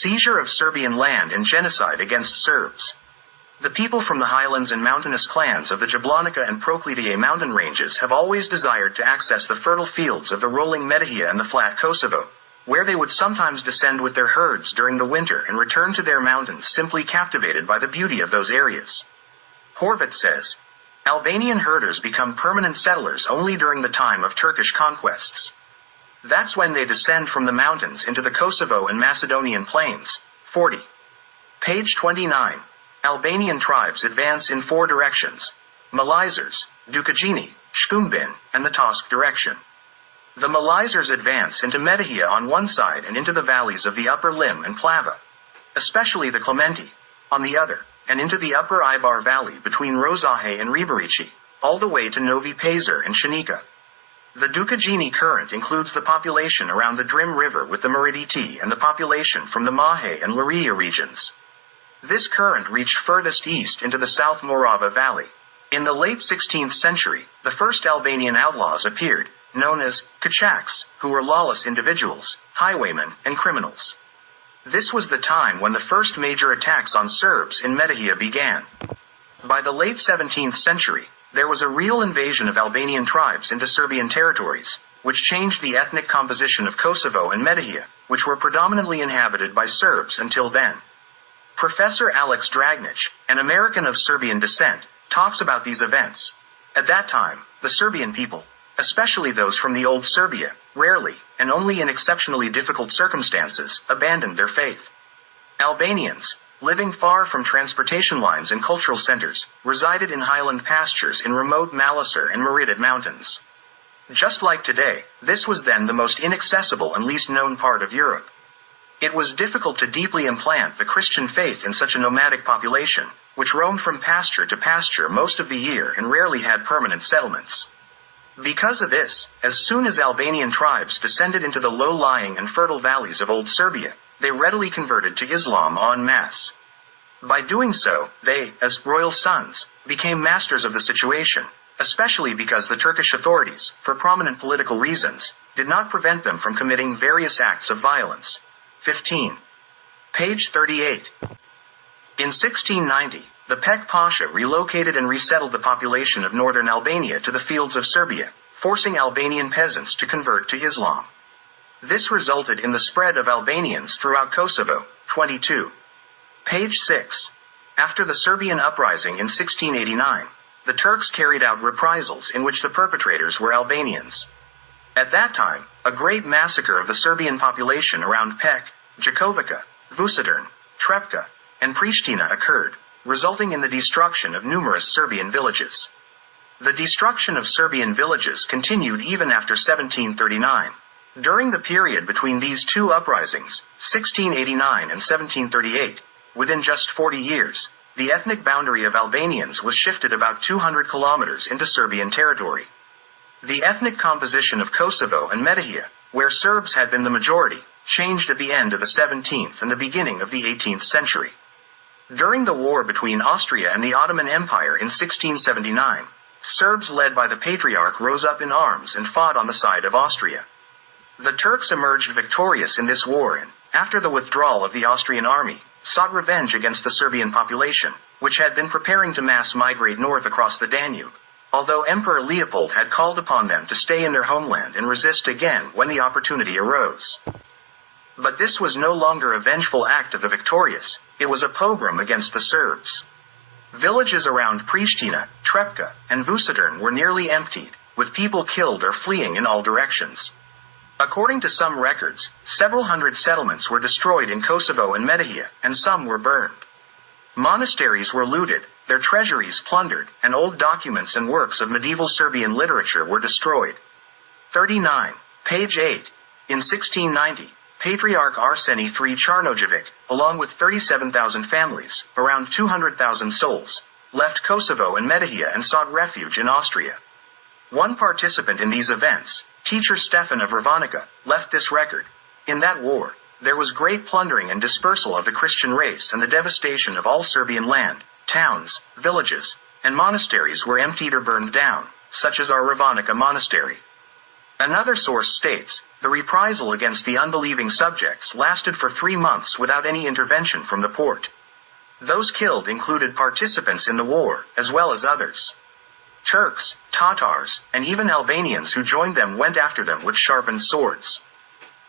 Seizure of Serbian land and genocide against Serbs. The people from the highlands and mountainous clans of the Jablanica and Proklidije mountain ranges have always desired to access the fertile fields of the rolling Metahija and the flat Kosovo, where they would sometimes descend with their herds during the winter and return to their mountains simply captivated by the beauty of those areas. Horvat says, Albanian herders become permanent settlers only during the time of Turkish conquests. That's when they descend from the mountains into the Kosovo and Macedonian plains. 40. Page 29. Albanian tribes advance in 4 directions: Malizers, Dukajini, Shkumbin, and the Tosk direction. The Malizers advance into Metahija on one side and into the valleys of the Upper Lim and Plava, especially the Clementi, on the other, and into the Upper Ibar Valley between Rozahe and Ribarici, all the way to Novi Pazar and Shanika. The Dukajini current includes the population around the Drim River with the Mariditi and the population from the Mahe and Laria regions. This current reached furthest east into the South Morava Valley. In the late 16th century, the first Albanian outlaws appeared, known as Kachaks, who were lawless individuals, highwaymen, and criminals. This was the time when the first major attacks on Serbs in Metahija began. By the late 17th century, there was a real invasion of Albanian tribes into Serbian territories, which changed the ethnic composition of Kosovo and Metahija, which were predominantly inhabited by Serbs until then. Professor Alex Dragnic, an American of Serbian descent, talks about these events. At that time, the Serbian people, especially those from the old Serbia, rarely, and only in exceptionally difficult circumstances, abandoned their faith. Albanians, living far from transportation lines and cultural centers, resided in highland pastures in remote Malisar and Meridit mountains. Just like today, this was then the most inaccessible and least known part of Europe. It was difficult to deeply implant the Christian faith in such a nomadic population, which roamed from pasture to pasture most of the year and rarely had permanent settlements. Because of this, as soon as Albanian tribes descended into the low-lying and fertile valleys of Old Serbia, they readily converted to Islam en masse. By doing so, they, as royal sons, became masters of the situation, especially because the Turkish authorities, for prominent political reasons, did not prevent them from committing various acts of violence. 15. Page 38. In 1690, the Pek Pasha relocated and resettled the population of northern Albania to the fields of Serbia, forcing Albanian peasants to convert to Islam. This resulted in the spread of Albanians throughout Kosovo. 22. Page 6. After the Serbian uprising in 1689, the Turks carried out reprisals in which the perpetrators were Albanians. At that time, a great massacre of the Serbian population around Pek, Jakovica, Vusadern, Trepka, and Pristina occurred, resulting in the destruction of numerous Serbian villages. The destruction of Serbian villages continued even after 1739. During the period between these two uprisings, 1689 and 1738, within just 40 years, the ethnic boundary of Albanians was shifted about 200 kilometers into Serbian territory. The ethnic composition of Kosovo and Metahija, where Serbs had been the majority, changed at the end of the 17th and the beginning of the 18th century. During the war between Austria and the Ottoman Empire in 1679, Serbs led by the Patriarch rose up in arms and fought on the side of Austria. The Turks emerged victorious in this war and, after the withdrawal of the Austrian army, sought revenge against the Serbian population, which had been preparing to mass migrate north across the Danube, although Emperor Leopold had called upon them to stay in their homeland and resist again when the opportunity arose. But this was no longer a vengeful act of the victorious, it was a pogrom against the Serbs. Villages around Pristina, Trepka, and Vusadern were nearly emptied, with people killed or fleeing in all directions. According to some records, several hundred settlements were destroyed in Kosovo and Metahija, and some were burned. Monasteries were looted, their treasuries plundered, and old documents and works of medieval Serbian literature were destroyed. 39. Page 8. In 1690, Patriarch Arseni III Charnojevic, along with 37,000 families, around 200,000 souls, left Kosovo and Metahija and sought refuge in Austria. One participant in these events, teacher Stefan of Ravanica, left this record. In that war, there was great plundering and dispersal of the Christian race, and the devastation of all Serbian land, towns, villages, and monasteries were emptied or burned down, such as our Ravanica monastery. Another source states, the reprisal against the unbelieving subjects lasted for 3 months without any intervention from the Porte. Those killed included participants in the war, as well as others. Turks, Tatars, and even Albanians who joined them went after them with sharpened swords.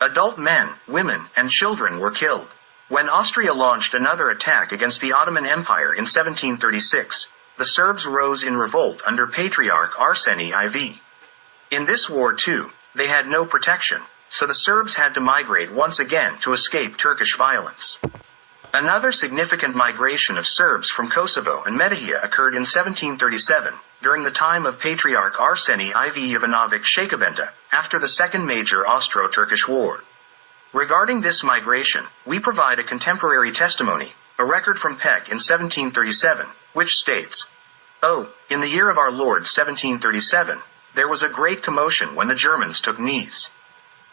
Adult men, women, and children were killed. When Austria launched another attack against the Ottoman Empire in 1736, the Serbs rose in revolt under Patriarch Arseni IV. In this war too, they had no protection, so the Serbs had to migrate once again to escape Turkish violence. Another significant migration of Serbs from Kosovo and Metohija occurred in 1737, during the time of Patriarch Arseni IV Ivanović Shekabenta, after the Second Major Austro-Turkish War. Regarding this migration, we provide a contemporary testimony, a record from Peck in 1737, which states, in the year of our Lord 1737, there was a great commotion when the Germans took Niš.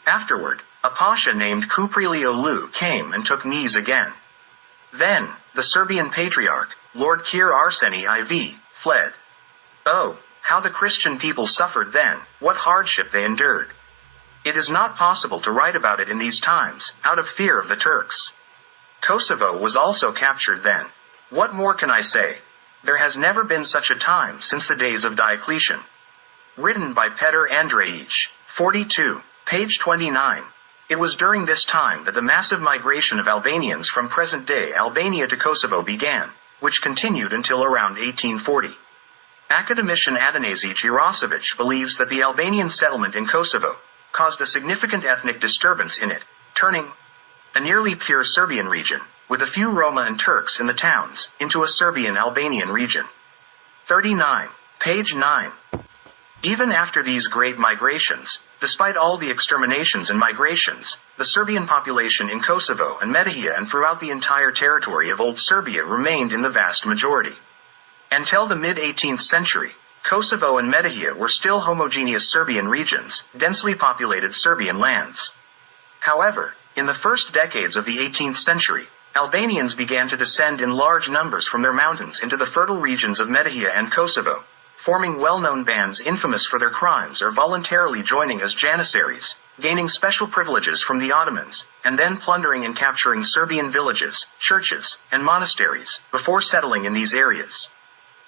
Afterward, a pasha named Kupriliolu came and took Niš again. Then, the Serbian Patriarch, Lord Kir Arseni IV, fled. Oh, how the Christian people suffered then, what hardship they endured. It is not possible to write about it in these times, out of fear of the Turks. Kosovo was also captured then. What more can I say? There has never been such a time since the days of Diocletian. Written by Petar Andrejić, 42, page 29. It was during this time that the massive migration of Albanians from present-day Albania to Kosovo began, which continued until around 1840. Academician Atanasi Jirasovic believes that the Albanian settlement in Kosovo caused a significant ethnic disturbance in it, turning a nearly pure Serbian region, with a few Roma and Turks in the towns, into a Serbian-Albanian region. 39, page 9. Even after these great migrations, despite all the exterminations and migrations, the Serbian population in Kosovo and Metohija and throughout the entire territory of Old Serbia remained in the vast majority. Until the mid-18th century, Kosovo and Metohija were still homogeneous Serbian regions, densely populated Serbian lands. However, in the first decades of the 18th century, Albanians began to descend in large numbers from their mountains into the fertile regions of Metohija and Kosovo, forming well-known bands infamous for their crimes or voluntarily joining as janissaries, gaining special privileges from the Ottomans, and then plundering and capturing Serbian villages, churches, and monasteries, before settling in these areas.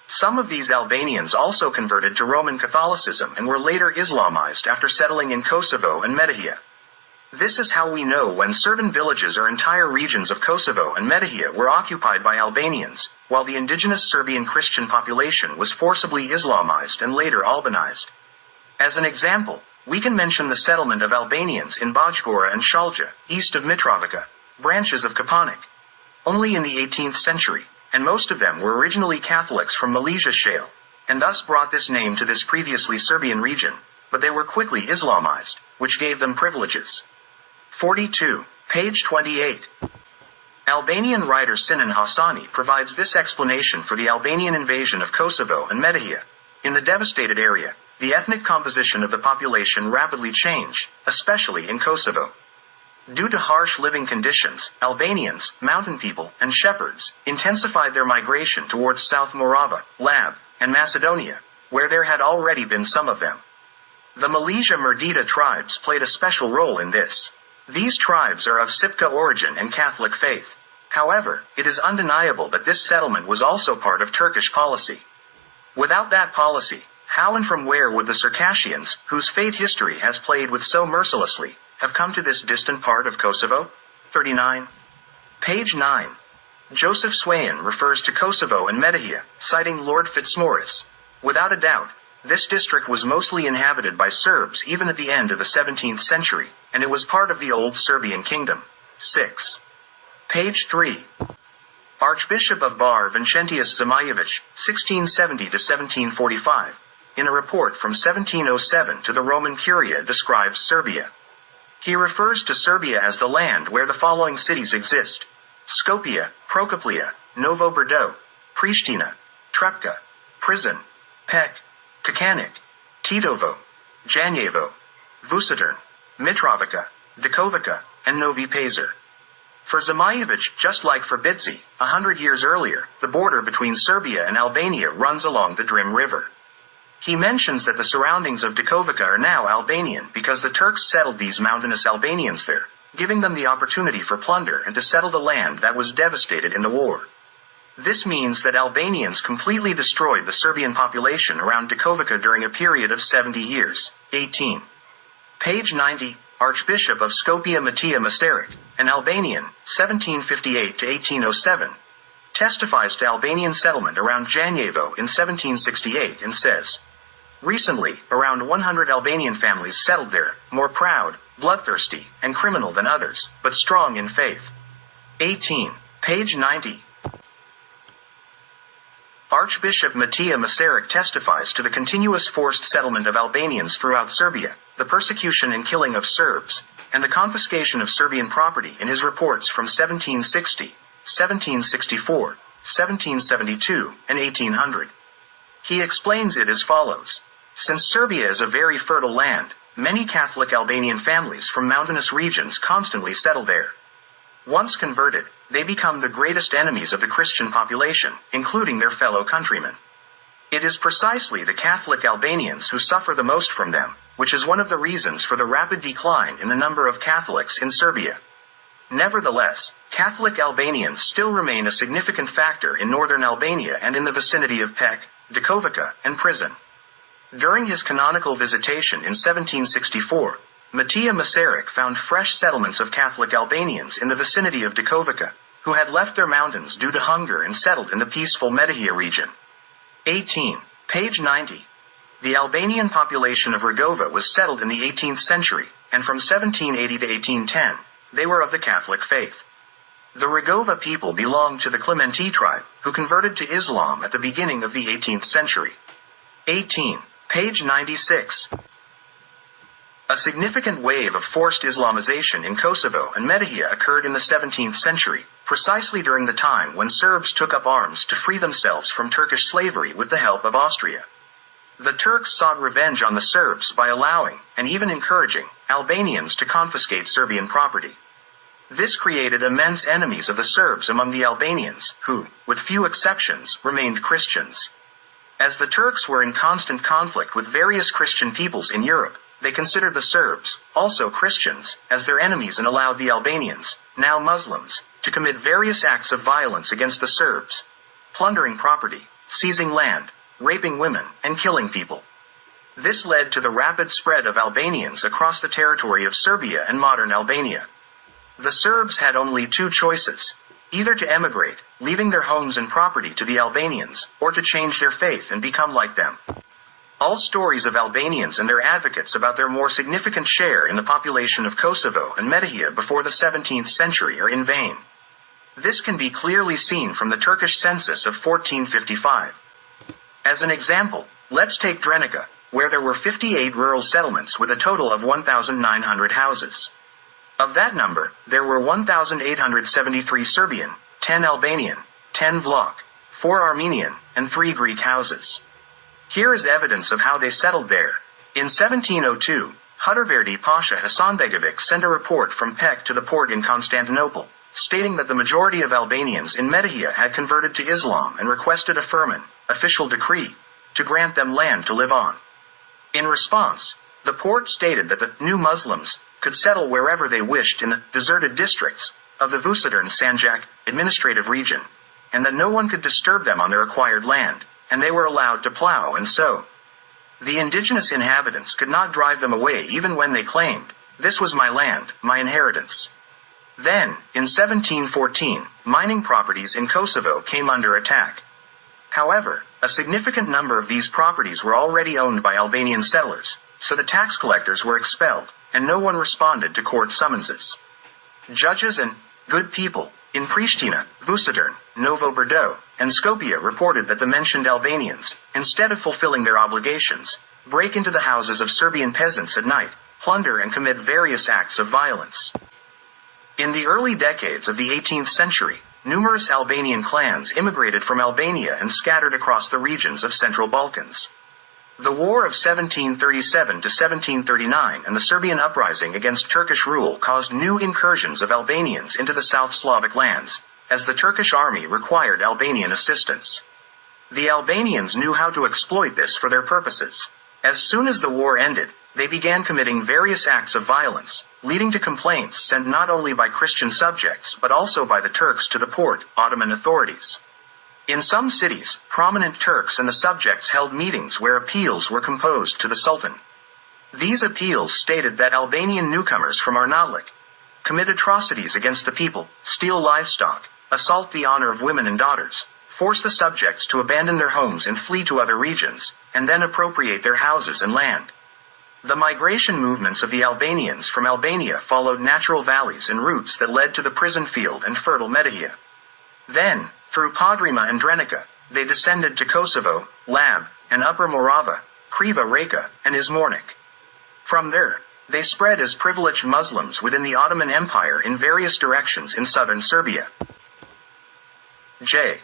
Some of these Albanians also converted to Roman Catholicism and were later Islamized after settling in Kosovo and Metohija. This is how we know when certain villages or entire regions of Kosovo and Metohija were occupied by Albanians, while the indigenous Serbian Christian population was forcibly Islamized and later Albanized. As an example, we can mention the settlement of Albanians in Bajgora and Shalja, east of Mitrovica, branches of Kapanik. Only in the 18th century, and most of them were originally Catholics from Malaysia Shale, and thus brought this name to this previously Serbian region, but they were quickly Islamized, which gave them privileges. 42, page 28. Albanian writer Sinan Hassani provides this explanation for the Albanian invasion of Kosovo and Metohija. In the devastated area, the ethnic composition of the population rapidly changed, especially in Kosovo. Due to harsh living conditions, Albanians, mountain people, and shepherds, intensified their migration towards South Morava, Lab, and Macedonia, where there had already been some of them. The Malaysia Merdita tribes played a special role in this. These tribes are of Sipka origin and Catholic faith. However, it is undeniable that this settlement was also part of Turkish policy. Without that policy, how and from where would the Circassians, whose fate history has played with so mercilessly, have come to this distant part of Kosovo? 39. Page 9. Joseph Swayan refers to Kosovo and Metohija, citing Lord Fitzmaurice. Without a doubt, this district was mostly inhabited by Serbs even at the end of the 17th century, and it was part of the old Serbian kingdom. 6. Page 3. Archbishop of Bar Vincentius Zamajevic, 1670–1745, in a report from 1707 to the Roman Curia describes Serbia. He refers to Serbia as the land where the following cities exist: Skopje, Prokoplje, Novo Brdo, Pristina, Trepka, Prizren, Pek, Kakanik, Titovo, Janjevo, Vucetern, Mitrovica, Dikovica, and Novi Pazar. For Zamajevic, just like for Bitzi, 100 years earlier, the border between Serbia and Albania runs along the Drim River. He mentions that the surroundings of Dukovica are now Albanian because the Turks settled these mountainous Albanians there, giving them the opportunity for plunder and to settle the land that was devastated in the war. This means that Albanians completely destroyed the Serbian population around Dukovica during a period of 70 years. 18. Page 90, Archbishop of Skopje Matija Mesaric, an Albanian, 1758 to 1807, testifies to Albanian settlement around Janjevo in 1768 and says, "Recently, around 100 Albanian families settled there, more proud, bloodthirsty, and criminal than others, but strong in faith." 18. Page 90. Archbishop Matija Mesaric testifies to the continuous forced settlement of Albanians throughout Serbia, the persecution and killing of Serbs, and the confiscation of Serbian property in his reports from 1760, 1764, 1772, and 1800. He explains it as follows. Since Serbia is a very fertile land, many Catholic Albanian families from mountainous regions constantly settle there. Once converted, they become the greatest enemies of the Christian population, including their fellow countrymen. It is precisely the Catholic Albanians who suffer the most from them, which is one of the reasons for the rapid decline in the number of Catholics in Serbia. Nevertheless, Catholic Albanians still remain a significant factor in northern Albania and in the vicinity of Pec, Dukovica, and Prison. During his canonical visitation in 1764, Matija Mesaric found fresh settlements of Catholic Albanians in the vicinity of Dukovica, who had left their mountains due to hunger and settled in the peaceful Metahia region. 18. Page 90. The Albanian population of Rugova was settled in the 18th century, and from 1780 to 1810, they were of the Catholic faith. The Rugova people belonged to the Clementi tribe, who converted to Islam at the beginning of the 18th century. 18. Page 96. A significant wave of forced Islamization in Kosovo and Metahia occurred in the 17th century, precisely during the time when Serbs took up arms to free themselves from Turkish slavery with the help of Austria. The Turks sought revenge on the Serbs by allowing, and even encouraging, Albanians to confiscate Serbian property. This created immense enemies of the Serbs among the Albanians, who, with few exceptions, remained Christians. As the Turks were in constant conflict with various Christian peoples in Europe, they considered the Serbs, also Christians, as their enemies and allowed the Albanians, now Muslims, to commit various acts of violence against the Serbs, plundering property, seizing land, raping women, and killing people. This led to the rapid spread of Albanians across the territory of Serbia and modern Albania. The Serbs had only two choices, either to emigrate, leaving their homes and property to the Albanians, or to change their faith and become like them. All stories of Albanians and their advocates about their more significant share in the population of Kosovo and Metahia before the 17th century are in vain. This can be clearly seen from the Turkish census of 1455. As an example, let's take Drenica, where there were 58 rural settlements with a total of 1,900 houses. Of that number, there were 1,873 Serbian, 10 Albanian, 10 Vlach, 4 Armenian, and 3 Greek houses. Here is evidence of how they settled there. In 1702, Hudrverdi Pasha Hasanbegovic sent a report from Pec to the port in Constantinople, stating that the majority of Albanians in Metahia had converted to Islam and requested a firman, official decree, to grant them land to live on. In response, the port stated that the new Muslims could settle wherever they wished in the deserted districts of the Vusadern Sanjak administrative region, and that no one could disturb them on their acquired land, and they were allowed to plow and sow. The indigenous inhabitants could not drive them away even when they claimed, "This was my land, my inheritance." Then, in 1714, mining properties in Kosovo came under attack. However, a significant number of these properties were already owned by Albanian settlers, so the tax collectors were expelled, and no one responded to court summonses. Judges and good people in Pristina, Vusadern, Novo Brdo, and Skopje reported that the mentioned Albanians, instead of fulfilling their obligations, break into the houses of Serbian peasants at night, plunder and commit various acts of violence. In the early decades of the 18th century, numerous Albanian clans immigrated from Albania and scattered across the regions of Central Balkans. The War of 1737 to 1739 and the Serbian uprising against Turkish rule caused new incursions of Albanians into the South Slavic lands, as the Turkish army required Albanian assistance. The Albanians knew how to exploit this for their purposes. As soon as the war ended, they began committing various acts of violence, leading to complaints sent not only by Christian subjects but also by the Turks to the Ottoman authorities. In some cities, prominent Turks and the subjects held meetings where appeals were composed to the Sultan. These appeals stated that Albanian newcomers from Arnavutlic commit atrocities against the people, steal livestock, assault the honor of women and daughters, force the subjects to abandon their homes and flee to other regions, and then appropriate their houses and land. The migration movements of the Albanians from Albania followed natural valleys and routes that led to the prison field and fertile Metahia. Then, through Podrima and Drenica, they descended to Kosovo, Lab, and Upper Morava, Kriva Reka, and Izmornik. From there, they spread as privileged Muslims within the Ottoman Empire in various directions in southern Serbia. J.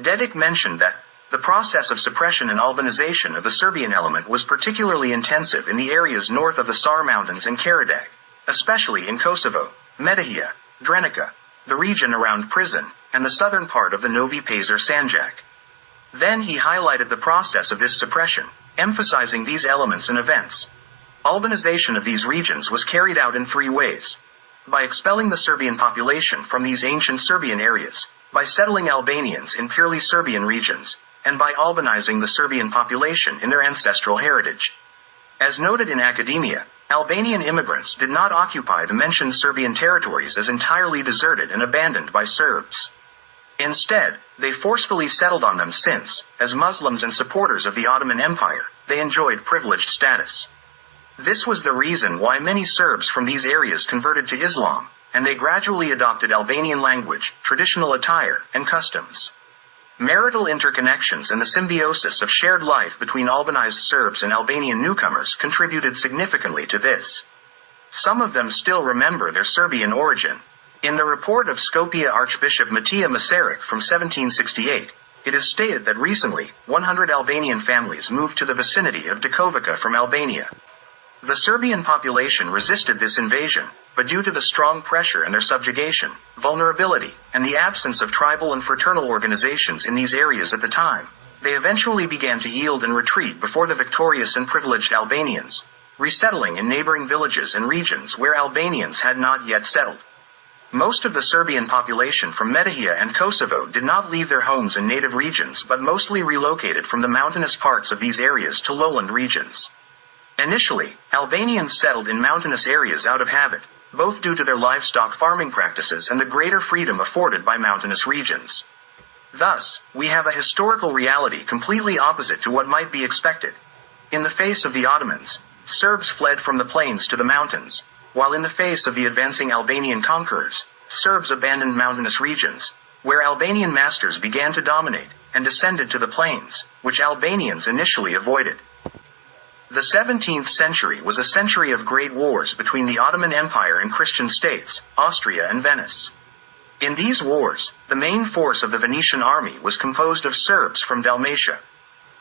Deretic mentioned that the process of suppression and Albanization of the Serbian element was particularly intensive in the areas north of the Sar Mountains and Karadag, especially in Kosovo, Metahia, Drenica, the region around Prizren, and the southern part of the Novi Pazar Sanjak. Then he highlighted the process of this suppression, emphasizing these elements and events. Albanization of these regions was carried out in three ways: by expelling the Serbian population from these ancient Serbian areas, by settling Albanians in purely Serbian regions, and by Albanizing the Serbian population in their ancestral heritage. As noted in academia, Albanian immigrants did not occupy the mentioned Serbian territories as entirely deserted and abandoned by Serbs. Instead, they forcefully settled on them since, as Muslims and supporters of the Ottoman Empire, they enjoyed privileged status. This was the reason why many Serbs from these areas converted to Islam, and they gradually adopted Albanian language, traditional attire, and customs. Marital interconnections and the symbiosis of shared life between Albanized Serbs and Albanian newcomers contributed significantly to this. Some of them still remember their Serbian origin. In the report of Skopje Archbishop Matija Masaryk from 1768, it is stated that recently, 100 Albanian families moved to the vicinity of Dukovica from Albania. The Serbian population resisted this invasion, but due to the strong pressure and their subjugation, vulnerability, and the absence of tribal and fraternal organizations in these areas at the time, they eventually began to yield and retreat before the victorious and privileged Albanians, resettling in neighboring villages and regions where Albanians had not yet settled. Most of the Serbian population from Metahia and Kosovo did not leave their homes in native regions but mostly relocated from the mountainous parts of these areas to lowland regions. Initially, Albanians settled in mountainous areas out of habit, both due to their livestock farming practices and the greater freedom afforded by mountainous regions. Thus, we have a historical reality completely opposite to what might be expected. In the face of the Ottomans, Serbs fled from the plains to the mountains, while in the face of the advancing Albanian conquerors, Serbs abandoned mountainous regions, where Albanian masters began to dominate, and descended to the plains, which Albanians initially avoided. The 17th century was a century of great wars between the Ottoman Empire and Christian states, Austria and Venice. In these wars, the main force of the Venetian army was composed of Serbs from Dalmatia.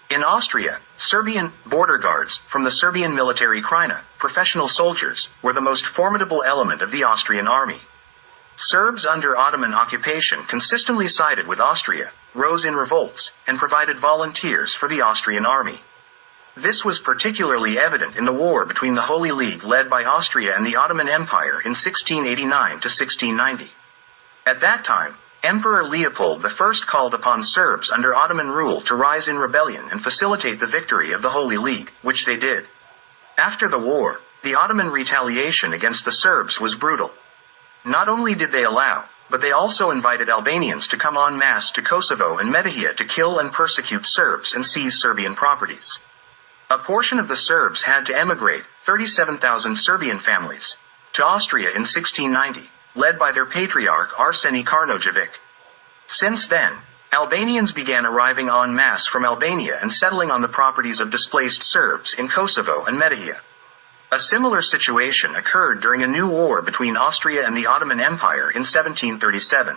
In Austria, Serbian border guards from the Serbian military Krajina, professional soldiers, were the most formidable element of the Austrian army. Serbs under Ottoman occupation consistently sided with Austria, rose in revolts, and provided volunteers for the Austrian army. This was particularly evident in the war between the Holy League led by Austria and the Ottoman Empire in 1689 to 1690. At that time, Emperor Leopold I called upon Serbs under Ottoman rule to rise in rebellion and facilitate the victory of the Holy League, which they did. After the war, the Ottoman retaliation against the Serbs was brutal. Not only did they allow, but they also invited Albanians to come en masse to Kosovo and Metahia to kill and persecute Serbs and seize Serbian properties. A portion of the Serbs had to emigrate, 37,000 Serbian families, to Austria in 1690, led by their patriarch Arseni Karnojevic. Since then, Albanians began arriving en masse from Albania and settling on the properties of displaced Serbs in Kosovo and Metahia. A similar situation occurred during a new war between Austria and the Ottoman Empire in 1737.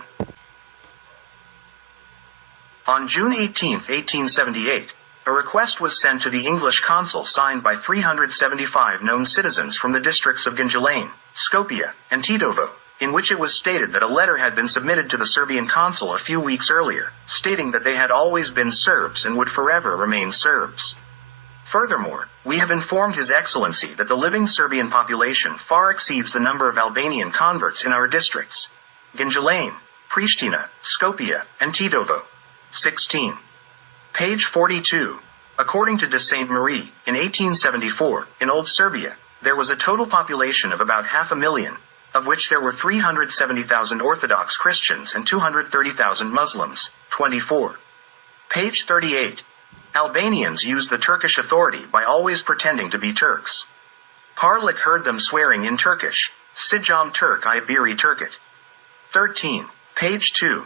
On June 18, 1878, a request was sent to the English consul signed by 375 known citizens from the districts of Gunjilane, Skopje, and Tetovo, in which it was stated that a letter had been submitted to the Serbian consul a few weeks earlier, stating that they had always been Serbs and would forever remain Serbs. Furthermore, we have informed His Excellency that the living Serbian population far exceeds the number of Albanian converts in our districts: Ginjilane, Pristina, Skopje, and Tetovo. 16. Page 42. According to de Saint Marie, in 1874, in Old Serbia, there was a total population of about 500,000, of which there were 370,000 Orthodox Christians and 230,000 Muslims. 24. Page 38. Albanians used the Turkish authority by always pretending to be Turks. Parlik heard them swearing in Turkish, Sicam Turk I biri Turkit. 13. Page 2.